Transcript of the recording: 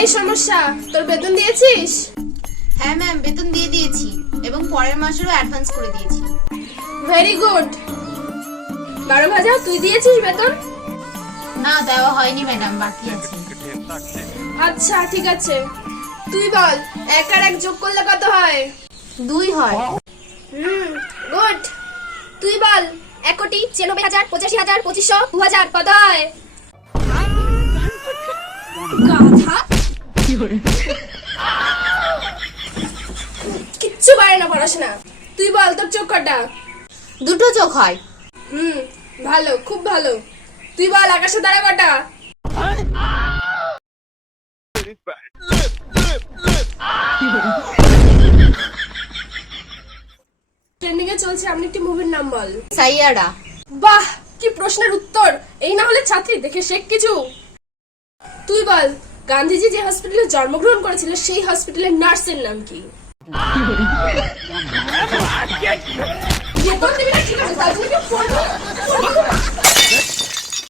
এই সমস্যা, তোর বেতন দিয়েছিস? হ্যাঁ ম্যাম, বেতন দিয়ে দিয়েছি এবং পরের মাসেরও অ্যাডভান্স করে দিয়েছি। Very good. 12,000 তুই দিয়েছিস বেতন? না, দেওয়া হয়নি ম্যাডাম, বাকি আছে। আচ্ছা ঠিক আছে, তুই বল 1 আর 1 যোগ করলে কত হয়? 2 হয়। গুড। তুই বল 1,90,000, 85,000, 2500, 2,000 কত হয়? গাধা। কিচ্ছু পারে না পড়াশোনা। তুই বল তোর চোখ কটা? 2টো চোখ হয়। ভালো, খুব ভালো। তুই বল আকাশে তারা কটা? ট্রেন্ডিং এ চলছে এমন একটি মুভির নাম বল। সাইয়ারা। বাহ, কি প্রশ্নের উত্তর! এই না হলে ছাত্রী, দেখে শেখ কিছু। তুই বল গান্ধীজি যে হসপিটালে জন্মগ্রহণ করেছিল সেই হসপিটালের নার্সের নাম কি?